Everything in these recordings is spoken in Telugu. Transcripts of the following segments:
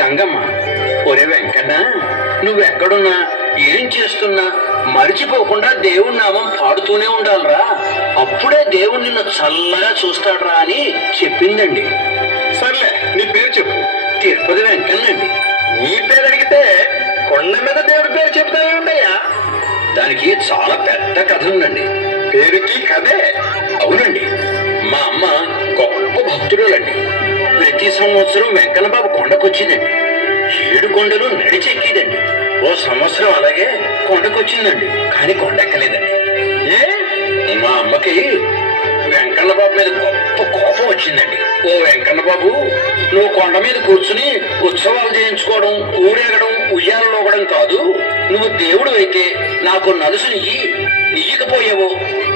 గంగమ్మ. ఒరే వెంకన్న, నువ్వెక్కడున్నా ఏం చేస్తున్నా మరిచిపోకుండా దేవుడి నామం పాడుతూనే ఉండాలిరా. అప్పుడే దేవుడు నిన్ను చల్లగా చూస్తాడురా అని చెప్పిందండి. సర్లే, నీ పేరు చెప్పు. తిరుపతి వెంకన్నండి. నీ పేరు అడిగితే కొండ మీద దేవుడి పేరు చెప్తావేంటయ్యా? దానికి చాలా పెద్ద కథ ఉందండి. పేరుకి కథే? అవునండి, మా అమ్మ గొప్ప భక్తురాలండి. ప్రతి సంవత్సరం వెంకన్న బాబు కొండకొచ్చిందండి. 7 కొండలు నడిచెక్కిదండి. ఓ సంవత్సరం అలాగే కొండకొచ్చిందండి, కానీ కొండెక్కలేదండి. మా అమ్మకి వెంకన్న బాబు మీద గొప్ప కోపం వచ్చిందండి. ఓ వెంకన్న బాబు, నువ్వు కొండ మీద కూర్చుని ఉత్సవాలు చేయించుకోవడం, ఊరేగడం, ఉయ్యాలలోగడం కాదు. నువ్వు దేవుడు అయితే నాకు నలుసుని ఇయ్యకపోయావో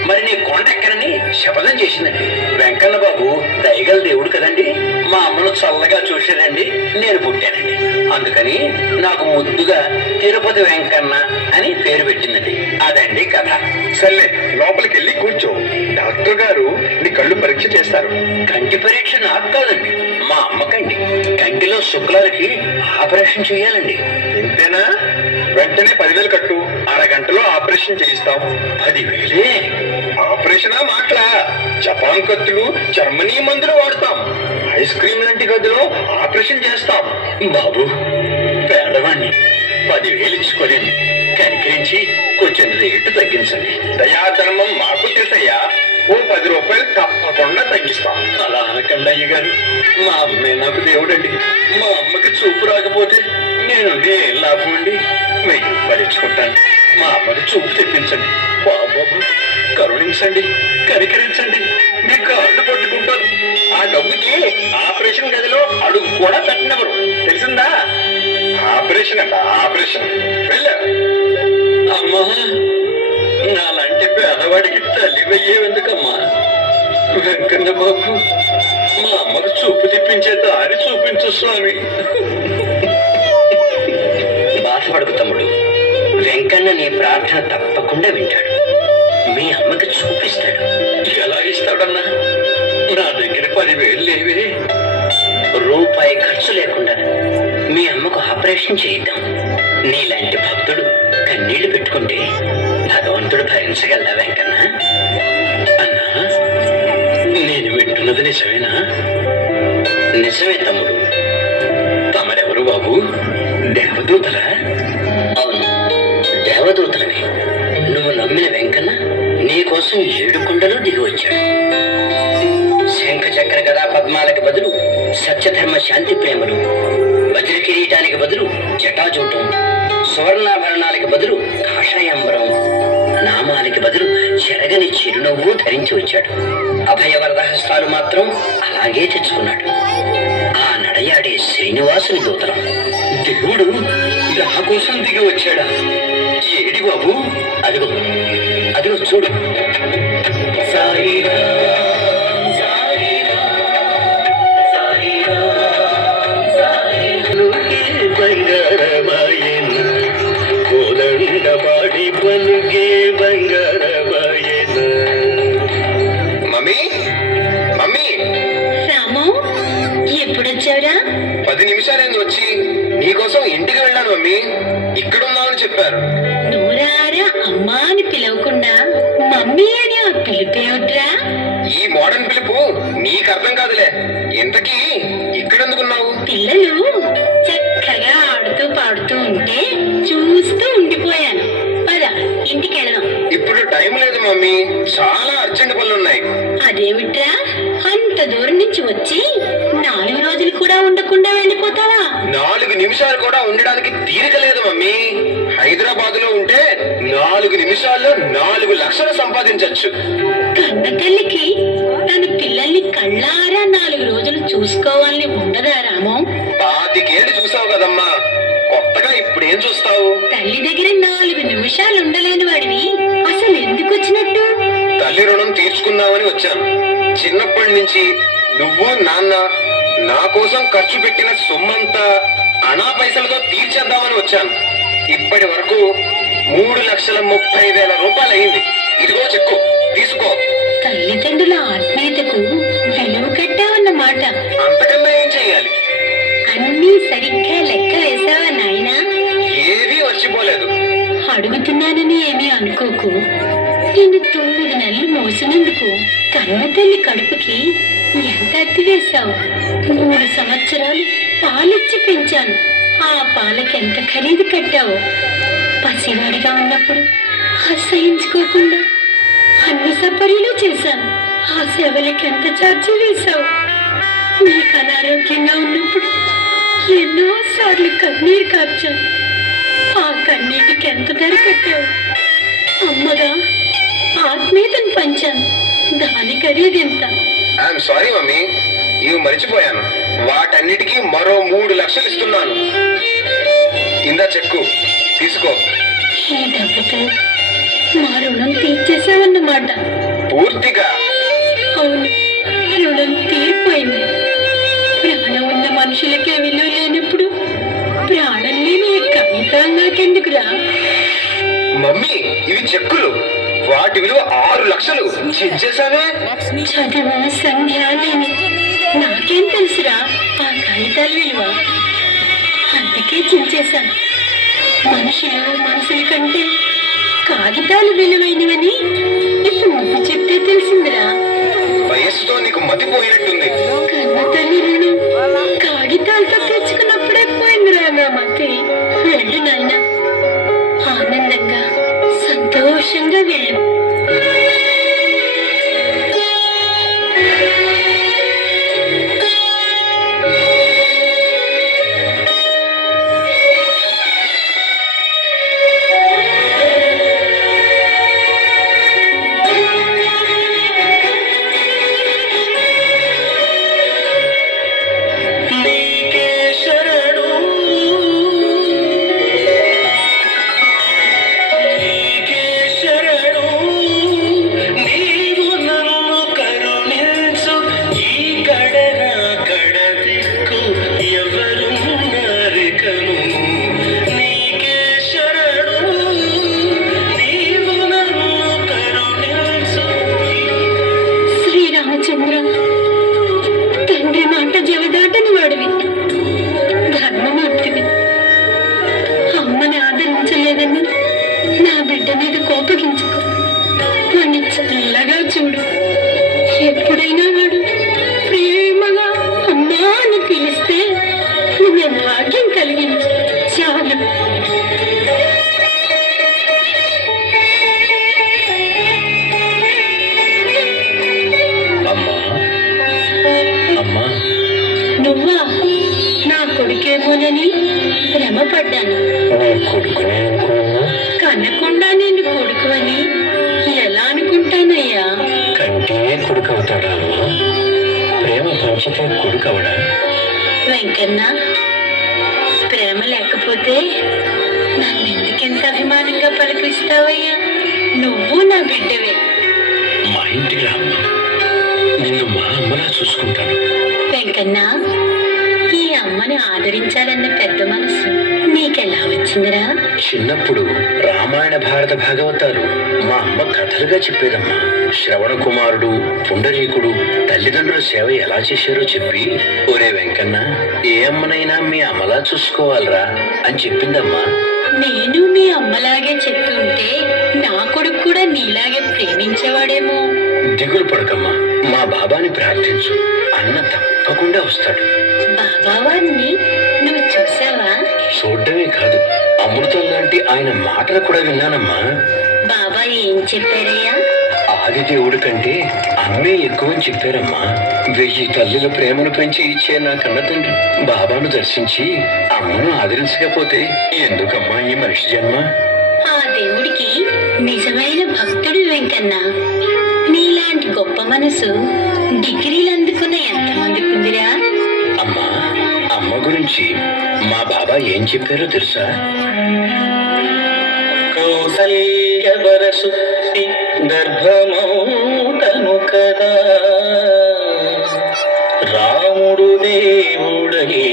మరి నీ కొండ ఎక్కనని శపథం చేసిందండి. వెంకన్న బాబు దయగల దేవుడు కదండి. మా అమ్మను చల్లగా చూశాడండి, నేను పుట్టానండి. అందుకని నాకు ముద్దుగా తిరుపతి వెంకన్న అని పేరు పెట్టిందండి. అదండి కథ. సర్లే, లోపలికి వెళ్ళి కూర్చో. డాక్టర్ గారు నీ కళ్ళు పరీక్ష చేస్తారు. కంటి పరీక్ష నాకు కాదండి, మా అమ్మకండి. కంటిలో శుక్లాలకి ఆపరేషన్ చేయాలండి. ఇంతేనా? వెంటనే 10,000 కట్టు. అరగంటలో ఆపరేషన్ చేయిస్తాం. 10,000? ఆపరేషనా మాటలా? జపాన్ కత్తులు, జర్మనీ మందులు వాడతాం. ఐస్ క్రీమ్ లాంటి గదిలో ఆపరేషన్ చేస్తాం. బాబు, పేదవాణ్ణి 10,000 ఇచ్చుకోలేను. కనికరించి కొంచెం రేటు తగ్గించండి. దయాధర్మం మాకు తెలుసయ్యా. ఓ 10 రూపాయలు తప్పకుండా తగ్గిస్తాం. అలా అనకండి అయ్య గారు. మా అమ్మే నాకు దేవుడండి. మా అమ్మకి చూపు రాకపోతే నేను ఏం లాభం అండి? 1000 రూపాయలు ఇచ్చుకుంటాను. మా అమ్మకి చూపు తెప్పించండి. బాబు, కరుణించండి, కనికరించండి. మీ కాళ్ళు పట్టుకుంటాను. ఆ డబ్బుకి ఆపరేషన్ గదిలో అడుగు కూడా పెట్టినవరు, తెలిసిందా? ఆపరేషన్ అంట, ఆపరేషన్. వెళ్ళా. అమ్మా, నాలాంటి పేదవాడికి తల్లి వెయ్యేందుకమ్మా? వెంకన్న బాబు, మా అమ్మకు చూపు తెప్పించే దారి చూపించు స్వామి. బాధపడకు తమ్ముడు, వెంకన్న నీ ప్రార్థన తప్పకుండా వింటాడు. మీ అమ్మకి చూపిస్తాడు. ఎలా ఇస్తాడన్నా? నా దగ్గర 10,000 లేవే. రూపాయి ఖర్చు లేకుండా మీ అమ్మకు ఆపరేషన్ చేయిద్దాం. నీలాంటి భక్తుడు కన్నీళ్లు పెట్టుకుంటే భగవంతుడు భరించగలదా వెంకన్న? అన్నా, నేను వింటున్నది నిజమేనా? నిజమే తమ్ముడు. తమరెవరు బాబు? దేవదూతలా? అవును, దేవదూతలనే. నువ్వు నమ్మిన వెంకన్న నీకోసం 7 కొండలు దిగి వచ్చాడు. శంఖ చక్ర గదా పద్మాలకు బదులు సత్యధర్మ శాంతి ప్రేమలు, వజ్ర కిరీటానికి బదులు జటాజూటం, సువర్ణాభరణాలకు బదులు కాషాయాంబరం, నామానికి బదులు చెరగని చిరునవ్వు ధరించి వచ్చాడు. అభయవరదహస్తాలు మాత్రం అలాగే తెచ్చుకున్నాడు. ఆ నడయాడే శ్రీనివాసుని దూతలం. దేవుడు నా కోసం దిగి వచ్చాడా? ఏడి బాబు? అదిగో అదిగో చూడు. సాయిరా మమ్మీ, మమ్మీ. రాము, ఎప్పుడొచ్చావురా? 10 నిమిషాలైంది వచ్చి. నీకోసం ఇంటికి వెళ్ళాను మమ్మీ. ఇక్కడున్నావని చెప్పారు. నూరారా అమ్మా అని పిలవకుండా మమ్మీ అని ఆ పిలిపేమిట్రా? ఈ మోడర్న్ పిలుపు నీకు అర్థం కాదులే. ఇంతకీ ఇక్కడెందుకున్నావు? పిల్లలు చక్కగా ఆడుతూ పాడుతూ ఉంటే చూస్తూ ఉండిపోయాను. పద, ఇంటికి వెళదాం. ఇప్పుడు టైం లేదు మమ్మీ, చాలా అర్జెంట్ పనులున్నాయి. అదేమిట్రా, అంత దూరం నుంచి వచ్చి 4 రోజులు కూడా ఉండకుండా వెళ్ళిపోతావా? 4 నిమిషాలు కూడా ఉండడానికి తీరిక లేదు మమ్మీ. హైదరాబాద్ లో ఉంటే 4 నిమిషాల్లో 4 లక్షలు సంపాదించవచ్చు. కన్న తల్లికి తన పిల్లల్ని కళ్ళారా 4 రోజులు చూసుకోవాలని ఉండదా రాము? 25 ఏళ్ళు చూసావు కదమ్మా, కొత్తగా ఇప్పుడు ఏం చూస్తావు? తల్లి దగ్గర 4 నిమిషాలు ఉండలేని వాడివి అసలు ఎందుకు వచ్చినట్టు? తల్లి రుణం తీర్చుకుందామని వచ్చాను. చిన్నప్పటి నుంచి నువ్వు నాన్న నా కోసం ఖర్చు పెట్టిన సొమ్మంతా అనా పైసలతో తీర్చేద్దామని వచ్చాను. ఇప్పటి వరకు 3,30,000 రూపాయలు అయింది. ఇదిగో చెక్కు, తీసుకో. తల్లిదండ్రుల ఆత్మీయతకు విలువ కట్టావన్నమాట. అంతకన్నా ఏం చెయ్యాలి? అన్నీ సరిగ్గా అనుకోకు. నేను 9 నెలలు మోసినందుకు కన్న తల్లి కడుపుకి ఎంత అత్తి వేశావు. 3 సంవత్సరాలు పాలిచ్చి పెంచాను. ఆ పాలకి ఎంత ఖరీదు కట్టావు. పసివాడిగా ఉన్నప్పుడు అసహించుకోకుండా అన్ని సపర్యలు చేశాను. ఆ సేవలకి ఎంత ఛార్జీ వేశావు. నీకు అనారోగ్యంగా ఉన్నప్పుడు ఎన్నోసార్లు కన్నీరు కార్చాను. ఆ కన్నీటికి ఎంత ధర కట్టావు. అమ్మగా ఆత్మీయతను పంచాను. దాని ఖరీదెంత. ఐఎమ్ సారీ మమ్మీ, ఇవి మర్చిపోయాను. వాటన్నిటికీ మరో 3 లక్షలు ఇస్తున్నాను. ఇందా చెక్కు తీసుకో. ఈ డబ్బుతో మా రుణం తీర్చేసావన్నమాట. పూర్తిగా. అవును, రుణం తీరిపోయింది. ప్రాణం ఉన్న మనుషులకే విలువ లేనప్పుడు ప్రాణం లేని ఈ కాగితం నాకెందుకురా? మమ్మీ, ఇవి చెక్కులు. వాటి విలువ 6 లక్షలు. చించేశావే. చదువు సంధ్యాలేని నాకేం తెలుసురా ఆ కాగితాల విలువ. అందుకే చించేశాను. మనుషుల కంటే కాగితాలు విలువైనవని ఇప్పుడు నువ్వు చెప్తే తెలిసిందిరా. వయస్సుతో నీకు మతిపోయినట్టుంది. కన్న తల్లి రుణం కాగితాలతో తెచ్చుకున్నప్పుడే పోయిందిరా నా మతి. వెళ్ళు నాయనా, ఆనందంగా సంతోషంగా వెళ్ళు. తండ్రి మాట జవదాటని వాడివి, ధర్మమూర్తివి. అమ్మని ఆదరించలేదని నా బిడ్డ మీద కోపగించుకో. వాడిని చల్లగా చూడు. ఎప్పుడైనా వాడు ప్రేమగా అమ్మా అని పిలిస్తే నువ్వే భాగ్యం కలిగించు. చాలు. నువ్వా? నా కొడుకేమోనని భ్రమపడ్డాను. కనకుండా నేను కొడుకు అని ఎలా అనుకుంటానయ్యా? కంటే కొడుకు అవుతాడా? ప్రేమ పంచితే కొడుకు అవడా? వెంకన్న, ప్రేమ లేకపోతే నన్ను ఎందుకెంత అభిమానంగా పలికిస్తావయ్యా? నువ్వు నా బిడ్డవే. మా ఇంటికి రామ్మా, నిన్ను మా అమ్మలా చూసుకుంటాను. వెంకన్నా, ఈ అమ్మని ఆదరించాలన్న పెద్ద మనసు నీకెలా వచ్చిందిరా? చిన్నప్పుడు రామాయణ భారత భాగవతాలు మా అమ్మ కథలుగా చెప్పేదమ్మా. శ్రవణ కుమారుడు, పుండరీకుడు తల్లిదండ్రుల సేవ ఎలా చేశారో చెప్పి, ఒరే వెంకన్న, ఏ అమ్మనైనా మీ అమ్మలా చూసుకోవాలరా అని చెప్పిందమ్మా. నేను మీ అమ్మలాగే చెప్తుంటే నా కొడుకు కూడా నీలాగే ప్రేమించేవాడేమో. దిగులు పడకమ్మా, మా బాబాని ప్రార్థించు. అన్న తప్పకుండా వస్తాడు. బాబా వారిని నువ్వు చూసావా? చూడ్డమే కాదు, అమృతం లాంటి ఆయన మాటలు కూడా విన్నానమ్మా. బాబా ఏం చెప్పారయ్యా? ఆది దేవుడి కంటే అమ్మే ఎక్కువని చెప్పారమ్మా. 1000 తల్లుల ప్రేమను పెంచి ఇచ్చే నా కన్న తండ్రి బాబాను దర్శించి అమ్మను ఆదరించకపోతే ఎందుకమ్మా ఈ మనిషి జన్మ? ఆ దేవుడికి నిజమైన భక్తుడు వెంకన్న. నీలాంటి గొప్ప మనసు డిగ్రీలు అందుకున్న ఎంతమందికి ఉందిరా? అమ్మా, అమ్మ గురించి మా బాబా ఏం చెప్పారో తెలుసా? కౌసల్య వరసుక్తి గర్భమౌతను కదా, రాముడు దేవుడై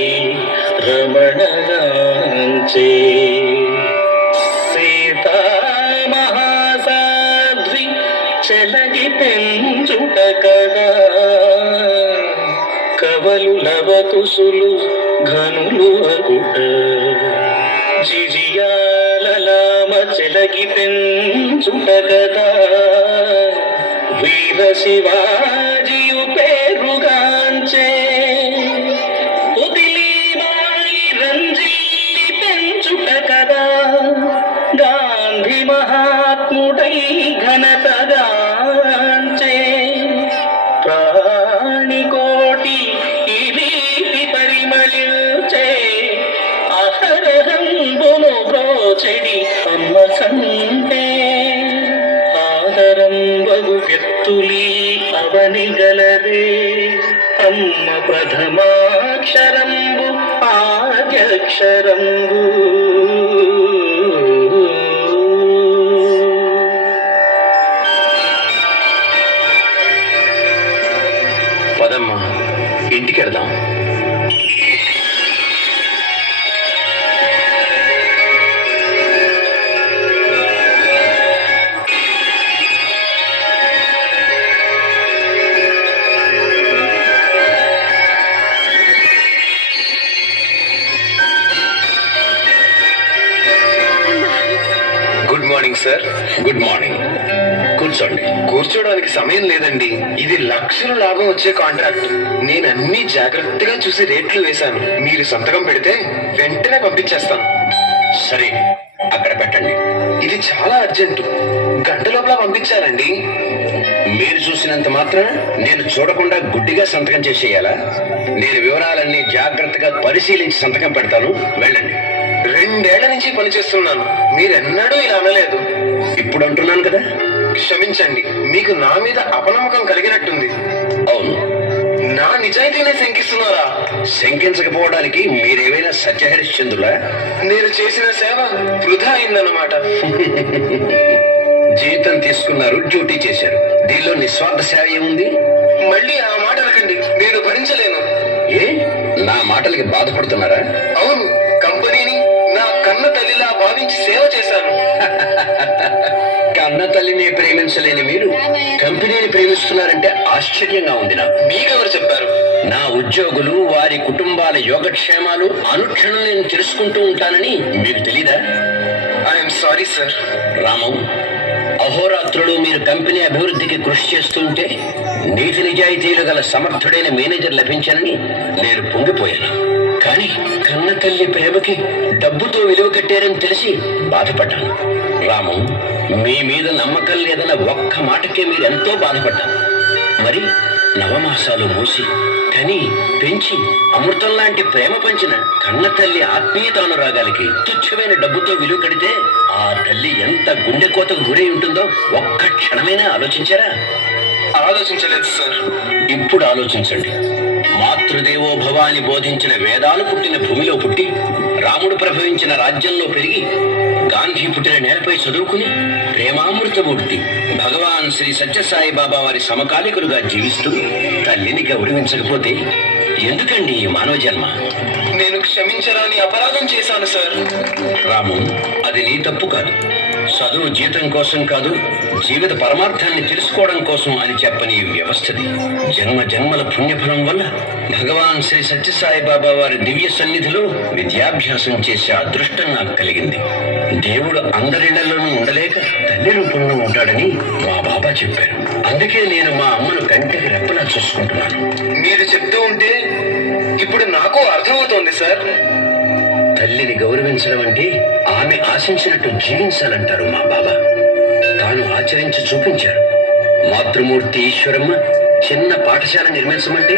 రమణగాంచే, సీతా మహాసాధ్వి చెలగి పెంచుట కదా, కవలు లవకుసులు ఘనులు అగుట, జిజియాలలామ చెలగి పెంచుట వీర శివాజియు పేరుగాంచే పొదిలిమాయి రంజిల్లి పెంచుట కదా గాంధీ మహాత్ముడై ఘనతగాంచే ప్రాణికోటి ఈ రీతి పరిమళించే అహరహంబును బ్రోచెడి అమ్మ కంటే ఆదరంబగు వ్యక్తులీ అవనిగలదే అమ్మ ప్రథమాక్షరంబు ఆద్యక్షరంబు పదమ్మా, ఇంటికి వెళదాం. Good morning sir. Good morning. కూర్చోండి. కూర్చోడానికి సమయం లేదండి. ఇది లక్షల లాభం వచ్చే కాంట్రాక్ట్. నేను అన్ని జాగ్రత్తగా చూసి రేట్లు వేశాను. మీరు సంతకం పెడితే వెంటనే పంపించేస్తాను. సరే, అక్కడ పెట్టండి. ఇది చాలా అర్జెంటు. గంట లోపల పంపించాలండి. మీరు చూసినంత మాత్రం నేను చూడకుండా గుడ్డిగా సంతకం చేసేయాలా? నేను వివరాలన్నీ జాగ్రత్తగా పరిశీలించి సంతకం పెడతాను. వెళ్ళండి. 2 ఏళ్ల నుంచి పనిచేస్తున్నాను. మీరెన్నడూ ఇలా అనలేదు. ఇప్పుడు అంటున్నాను కదా. క్షమించండి, మీకు నా మీద అపనమ్మకం కలిగినట్టుంది. అవును. నా నిజాయితీనే శంకిస్తున్నారా? శంకించకపోవడానికి మీరేమైనా సత్యహరిశ్చంద్రులా? నేను చేసిన సేవ వృధా అయిందన్నమాట. జీతం తీసుకున్నారు, డ్యూటీ చేశారు. దీనిలో నిస్వార్థ సేవ ఏముంది? మళ్ళీ ఆ మాట అనకండి. నేను భరించలేను. ఏ, నా మాటలకి బాధపడుతున్నారా? అవును, కంపెనీని నా కన్న తల్లిలా భావించి సేవ చేశాను. కన్న తల్లిని ప్రేమించలేని మీరు కంపెనీని ప్రేమిస్తున్నారంటే ఆశ్చర్యంగా ఉంది నాకు. మీకెవరు చెప్పారు? నా ఉద్యోగులు, వారి కుటుంబాల యోగక్షేమాలు అనుక్షణం నేను తెలుసుకుంటూ ఉంటానని మీకు తెలీదా? I'm sorry sir. రాము, అహోరాత్రులు మీరు కంపెనీ అభివృద్ధికి కృషి చేస్తుంటే నీతి నిజాయితీలు గల సమర్థుడైన మేనేజర్ లభించానని నేను పొంగిపోయాను. కానీ కన్న తల్లి ప్రేమకి డబ్బుతో విలువ కట్టారని తెలిసి బాధపడ్డాను. రాము, మీ మీద నమ్మకం లేదన్న ఒక్క మాటకే మీరు ఎంతో బాధపడ్డాను. మరి నవమాసాలు మూసి కని పెంచి అమృతం లాంటి ప్రేమ పంచిన కన్న తల్లి ఆత్మీయతానురాగాలకి తుచ్చమైన డబ్బుతో విలువ కడితే ఆ తల్లి ఎంత గుండె కోతకు గురై ఉంటుందో ఒక్క క్షణమైనా ఆలోచించారా? ఆలోచించలేదు సార్. ఇప్పుడు ఆలోచించండి. మాతృదేవో భవాని బోధించిన వేదాలు పుట్టిన భూమిలో పుట్టి, రాముడు ప్రభవించిన రాజ్యంలో పెరిగి, గాంధీ పుట్టిన నేలపై చదువుకుని, ప్రేమామృతమూర్తి భగవాన్ శ్రీ సత్యసాయి బాబా వారి సమకాలికులుగా జీవిస్తూ తల్లిని గౌరవించకపోతే ఎందుకండి ఈ మానవ జన్మ? నేను క్షమించరాని అపరాధం చేశాను సార్. రాము, అది నీ తప్పు కాదు. చదువు జీతం కోసం కాదు, జీవిత పరమార్థాన్ని తెలుసుకోవడం కోసం అని చెప్పని వ్యవస్థది. జన్మ జన్మల పుణ్యఫలం వల్ల భగవాన్ శ్రీ సత్యసాయి బాబా వారి దివ్య సన్నిధిలో విద్యాభ్యాసం చేసే అదృష్టం నాకు కలిగింది. దేవుడు అందరిళ్లలోనూ ఉండలేక తల్లి రూపంలో ఉంటాడని మా బాబా చెప్పారు. అందుకే నేను మా అమ్మను కంటికి రెప్పలా చూసుకుంటున్నాను. మీరు చెప్తూ ఉంటే ఇప్పుడు నాకు అర్థమవుతోంది సార్. తల్లిని గౌరవించడం అంటే ఆమె ఆశించినట్టు జీవించాలంటారు మా బాబా. తాను ఆచరించి చూపించారు. మాతృమూర్తి ఈశ్వరమ్మ చిన్న పాఠశాల నిర్మించమంటే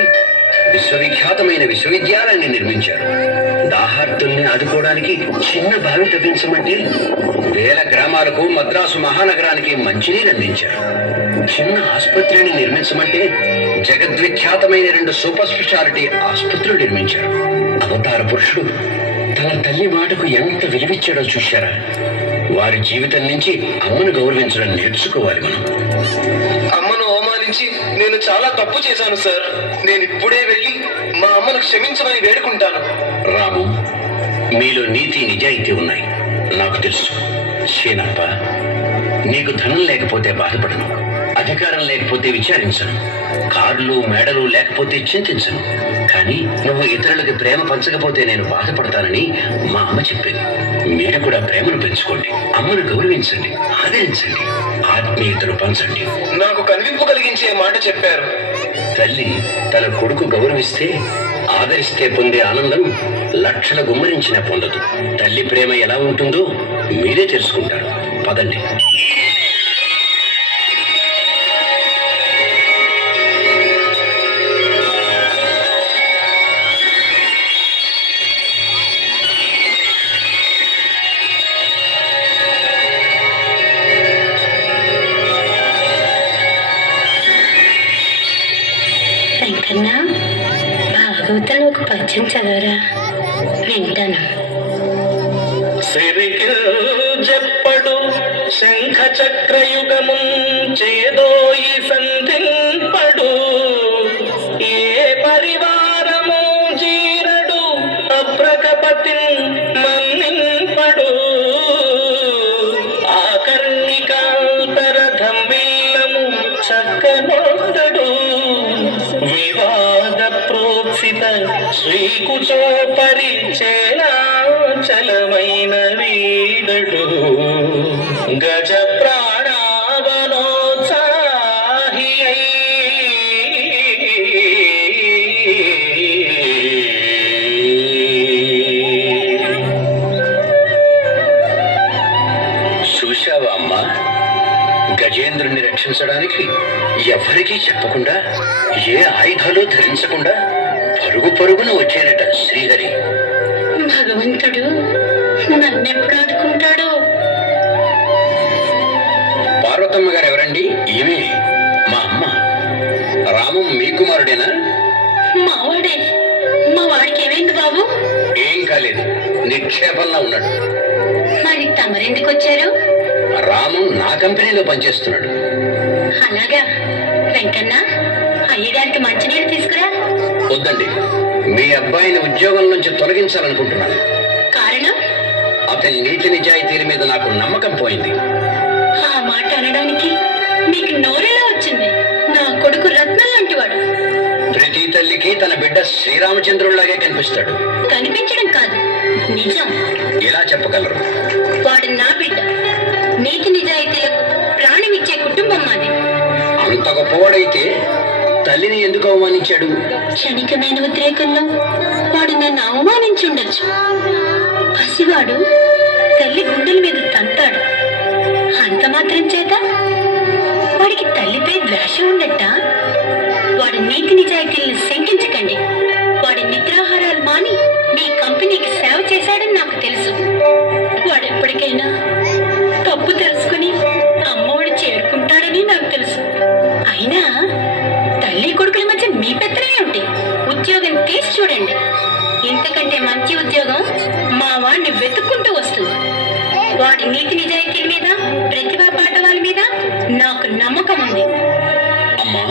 విశ్వవిఖ్యాతమైన విశ్వవిద్యాలయాన్ని నిర్మించారు. దాహార్తుల్ని ఆదుకోవడానికి చిన్న బావి తవ్వించమంటే వేల గ్రామాలకు, మద్రాసు మహానగరానికి మంచినీరు అందించారు. చిన్న ఆసుపత్రిని నిర్మించమంటే జగద్విఖ్యాతమైన 2 సూపర్ స్పెషాలిటీ ఆసుపత్రులు నిర్మించారు. అవతార పురుషుడు తన తల్లి మాటకు ఎంత విలువిచ్చాడో చూశారా? వారి జీవితం నుంచి అమ్మను గౌరవించడం నేర్చుకోవాలి మనం. అమ్మను అవమానించి నేను చాలా తప్పు చేశాను సార్. నేను ఇప్పుడే వెళ్ళి మా అమ్మను క్షమించమని వేడుకుంటాను. రాము, మీలో నీతి నిజాయితీ ఉన్నాయి, నాకు తెలుసు. శ్రీనప్ప, నీకు ధనం లేకపోతే బాధపడను, అధికారం లేకపోతే విచారించను, కార్లు మేడలు లేకపోతే చింతించను. కానీ నువ్వు ఇతరులకి ప్రేమ పంచకపోతే నేను బాధపడతానని మా అమ్మ చెప్పింది. మీరు కూడా ప్రేమను పెంచుకోండి, అమ్మను గౌరవించండి, ఆదరించండి, ఆత్మీయతను పంచండి. నాకు కనువిప్పు కలిగించే మాట చెప్పారు. తల్లి తన కొడుకు గౌరవిస్తే ఆదరిస్తే పొందే ఆనందం లక్షల గుమ్మరించిన పొందదు. తల్లి ప్రేమ ఎలా ఉంటుందో మీరే తెలుసుకుంటారు. పదండి. వెంకన్నా, భాగవతం ఒక పద్యం చదవరా, వింటాను. సిరికి చెప్పడు శంఖ చక్రయుగము చేదోయి సంధింపడు, ఏ పరివారము జీరడు అప్రకపతి మన్నింపడు, ఆకర్ణికాంతర ధమ్మిల్లము చక్కనొద్దడు, వివాద ప్రోత్సిత శ్రీకుచోపరి చలమైన వీడడు, గజ ప్రాణావనోత్సాహి చూశావా అమ్మా, గజేంద్రుణ్ణి రక్షించడానికి ఎవరికీ చెప్పకుండా, ఏ ఆయుధాలు ధరించకుండా పరుగు పరుగున వచ్చారట శ్రీహరి. భగవంతుడు నన్నెప్పుడు ఆదుకుంటాడో. పార్వతమ్మ గారు ఎవరండి? ఈమె మా అమ్మ. రామం మీ కుమారుడేనా? మావాడే. మా వాడికి ఏమైంది బాబు? ఏం కాలేదు, నిక్షేపంలా ఉన్నాడు. మరి తమరెందుకు వచ్చారు? రామం నా కంపెనీలో పనిచేస్తున్నాడు. అలాగా. వెంకన్న, అయ్యగారికి మంచినీళ్ళు తీసుకురా. వద్దండి, మీ అబ్బాయిని ఉద్యోగం నుంచి తొలగించాలనుకుంటున్నాను. కారణం? అతని నీతి నిజాయితీల మీద నాకు నమ్మకం పోయింది. ఆ మాట అనడానికి మీకు నోరెలా వచ్చింది? నా కొడుకు రత్నం లాంటివాడు. ప్రతి తల్లికి తన బిడ్డ శ్రీరామచంద్రుడిలాగే కనిపిస్తాడు. కనిపించడం కాదు, నిజం. ఎలా చెప్పగలరు? వాడు నా బిడ్డ. నీతి నిజాయితీలకు ప్రాణమిచ్చే కుటుంబం మాది. అంత గొప్పవాడైతే తల్లిని ఎందుకు అవమానించాడు? క్షణికమైన ఉద్రేకంలో వాడు నన్ను అవమానించుండొచ్చు. పసివాడు తల్లి గుండెల మీద తంతాడు. అంత మాత్రం చేత వాడికి తల్లిపై ద్వేషం ఉండట. వాడి నీతి నిజాయితీలను శంకించకండి. వాడి నిద్రాహారాలు మాని మీ కంపెనీకి సేవ చేశాడని నాకు తెలుసు. వాడు ఎప్పటికైనా తప్పు తెలుసుకుని అమ్మఒడి చేరుకుంటాడని నాకు తెలుసు. అయినా తల్లి కొడుకుల మధ్య మీ పెత్తనమే ఉంటే ఉద్యోగం తీసి చూడండి. ఇంతకంటే మంచి ఉద్యోగం మా వాడిని వెతుక్కుంటూ వస్తుంది. వాడి నీతి నిజాయితీల మీద, ప్రతిభా పాఠవాల మీద నాకు నమ్మకం ఉంది. అమ్మా,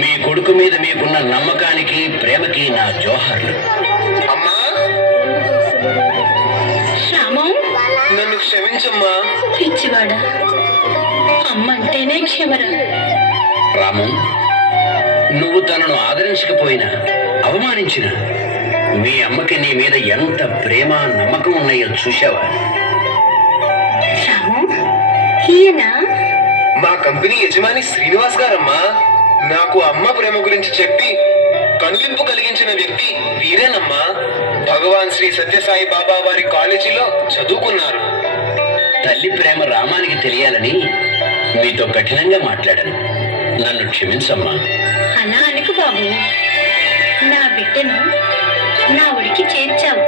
మీ కొడుకు మీద మీకున్న నమ్మకానికి, ప్రేమకి నా జోహార్లు. అమ్మా, రామం, నన్ను క్షమించమ్మా. పిచ్చివాడా, అమ్మంటేనే క్షమరా. రామం, నువ్వు తనను ఆదరించకపోయినా, అవమానించినా మీ అమ్మకి నీ మీద ఎంత ప్రేమ, నమ్మకం ఉన్నాయో చూశావా? రామం, ఈయన మా కంపెనీ యజమాని శ్రీనివాస్ గారమ్మా. నాకు అమ్మ ప్రేమ గురించి చెప్పి కనువింపు కలిగించిన వ్యక్తి వీరేనమ్మా. భగవాన్ శ్రీ సత్యసాయి బాబా వారి కాలేజీలో చదువుకున్నారు. తల్లి ప్రేమ రామానికి తెలియాలని మీతో కఠినంగా మాట్లాడాను. నన్ను క్షమించమ్మా. అలా అనుకు బాబు. నా బిడ్డను నా ఒడికి చేర్చావు.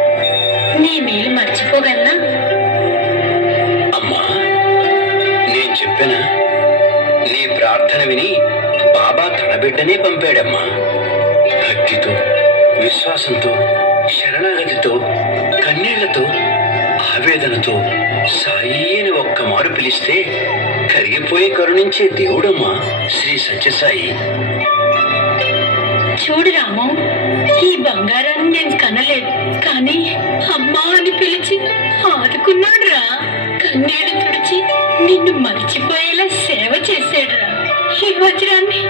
నీ మేలు మర్చిపోగలనా? అమ్మా, నేను చెప్పినా నీ ప్రార్థన విని బాబా తన బిడ్డనే పంపాడమ్మా. భక్తితో, విశ్వాసంతో, శరణాగతితో, కన్నీళ్లతో, ఆవేదనతో సాయి అని ఒక్క మారు పిలిస్తే కరిగిపోయి కరుణించే దేవుడమ్మా శ్రీ సత్యసాయి. చూడు రాము, ఈ బంగారాన్ని నేను కనలేదు, కానీ అమ్మా అని పిలిచి ఆదుకున్నాడు రా. కన్నీడు తుడిచి నిన్ను మర్చిపోయేలా సేవ చేశాడురా. ఈ వజ్రాన్ని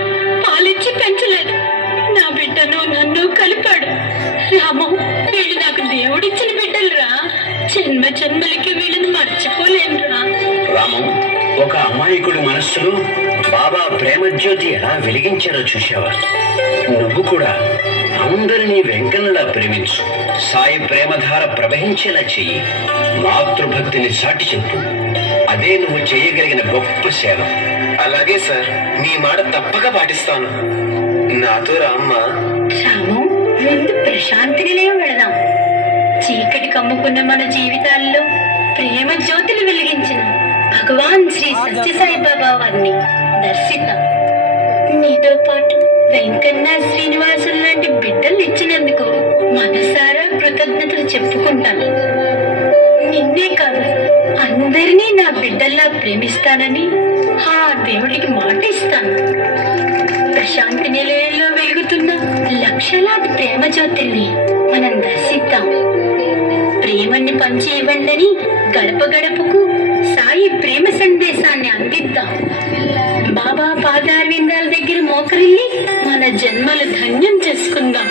పాలిచ్చి పెంచలేదు, నా బిడ్డను నన్ను కలిపాడు. రాము, వీళ్ళు నాకు దేవుడిచ్చిన బిడ్డలురా. జన్మ జన్మలకి వీళ్ళని మర్చిపోలేనురా. రామం, ఒక అమాయకుడి మనస్సులో బాబా ప్రేమ జ్యోతి ఎలా వెలిగించారో చూశావా? నువ్వు కూడా అందరినీ వెంకన్నలా ప్రేమించు. సాయి ప్రేమధార ప్రవహించేలా చెయ్యి. మాతృభక్తిని చాటి చెప్పు. అదే నువ్వు చేయగలిగిన గొప్ప సేవ. అలాగే సార్, మీ మాట తప్పక పాటిస్తాను. నాతో రామ్మా. రాము, ముందు ప్రశాంతి నిలయం వెళదాం. చీకటి కమ్ముకున్న మన జీవితాల్లో ప్రేమ జ్యోతులు వెలిగించిన భగవాన్ శ్రీ సత్యసాయి బాబా వారిని దర్శిద్దాం. నీతో పాటు వెంకన్న, శ్రీనివాసులు లాంటి బిడ్డలు ఇచ్చినందుకు మనసారా కృతజ్ఞతలు చెప్పుకుంటాను. నిన్నే కాదు, అందరినీ నా బిడ్డల్లా ప్రేమిస్తానని ఆ దేవుడికి మాట ఇస్తాను. ప్రశాంతి నిలయంలో వెలుగుతున్న లక్షలాది ప్రేమ జ్యోతుల్ని మనం దర్శిద్దాం. ప్రేమని పంచి ఇవ్వండని గడప గడపకు సాయి ప్రేమ సందేశాన్ని అందిద్దాం. బాబా పాదారవిందాల దగ్గర మోకరిల్లి మన జన్మలు ధన్యం చేసుకుందాం.